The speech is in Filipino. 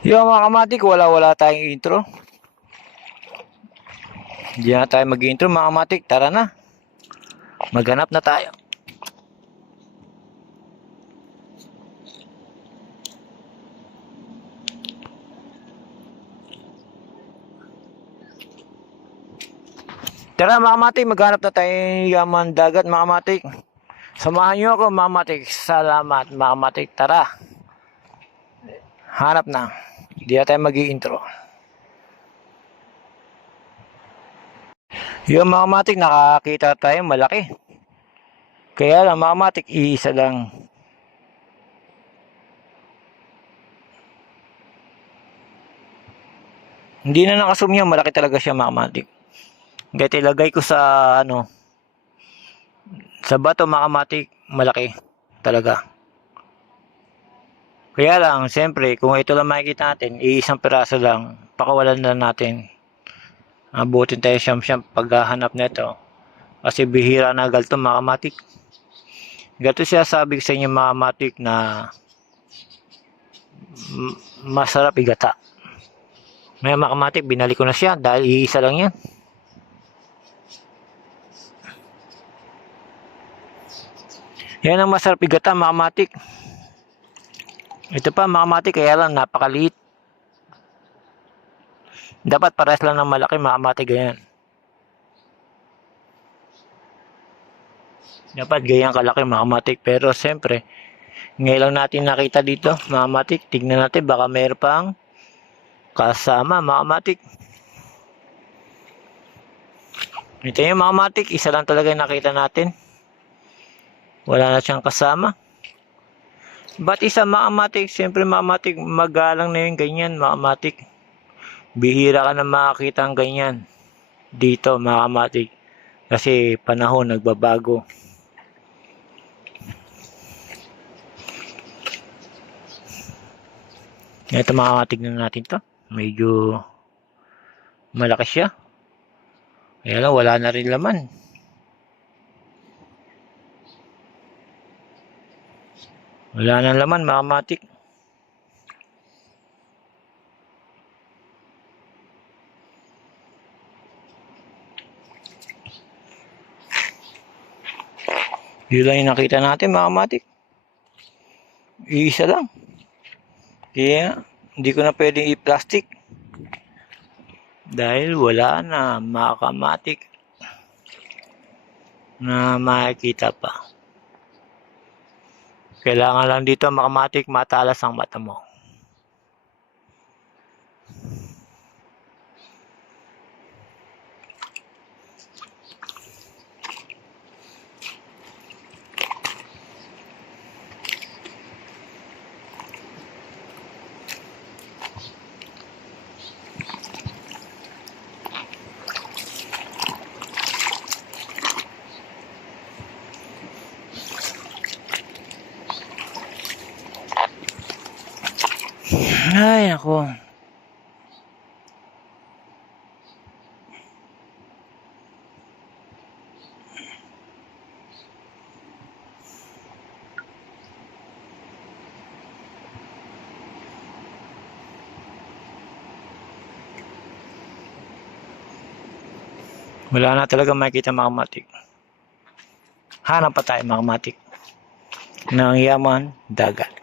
Yung mga kamatik, wala tayong intro. Hindi na tayo mag-intro mga kamatik. Tara na. Maghanap na tayo. Tara mga kamatik, maghanap na tayo ng yaman dagat mga kamatik. Samahan nyo ako mga kamatik. Salamat mga kamatik. Tara. Hanap na. Hindi na tayo mag-intro. Yung mga kamatik, nakakita tayo malaki. Kaya lang mga kamatik, iisa lang. Hindi na nakasum yun, malaki talaga siya mga kamatik. Kahit ilagay ko sa sa bato mga kamatik, malaki talaga. Kaya lang, siyempre, kung ito lang makikita natin, iisang piraso lang, pakawalan na natin. Abutin tayo siyam-siyam paghahanap nito. Kasi bihira na galto mga kamatik. Gato siya sabi ko sa inyo mga kamatik na masarap igata. May mga kamatik, binalik ko na siya dahil iisa lang yan. Yan ang masarap igata mga kamatik. Ito pa mga kamatik, kaya lang napakaliit. Dapat parehas lang ng malaki mga kamatik, ganyan. Dapat ganyan kalaki mga kamatik. Pero siyempre, ngayon lang natin nakita dito mga kamatik. Tignan natin, baka mayroon pang kasama mga kamatik. Ito yung mga kamatik, isa lang talaga yung nakita natin. Wala na siyang kasama. Ba't isa mga kamatik? Siyempre mga kamatik, magalang na yung ganyan mga kamatik. Bihira ka na makakita ang ganyan dito mga kamatik. Kasi panahon nagbabago. Ito mga kamatik, tignan natin to. Medyo malaki siya. Kaya lang wala na rin laman. Wala na laman mga kamatik. Yun lang yung nakita natin mga kamatik. Iisa lang. Kaya hindi ko na pwedeng i-plastic. Dahil wala na mga kamatik na makikita pa. Kailangan lang dito mga kamatik, matalas ang mata mo. Ay, ako. Wala na talaga makikita mga kamatik. Hanap pa tayo mga kamatik ng yaman dagat.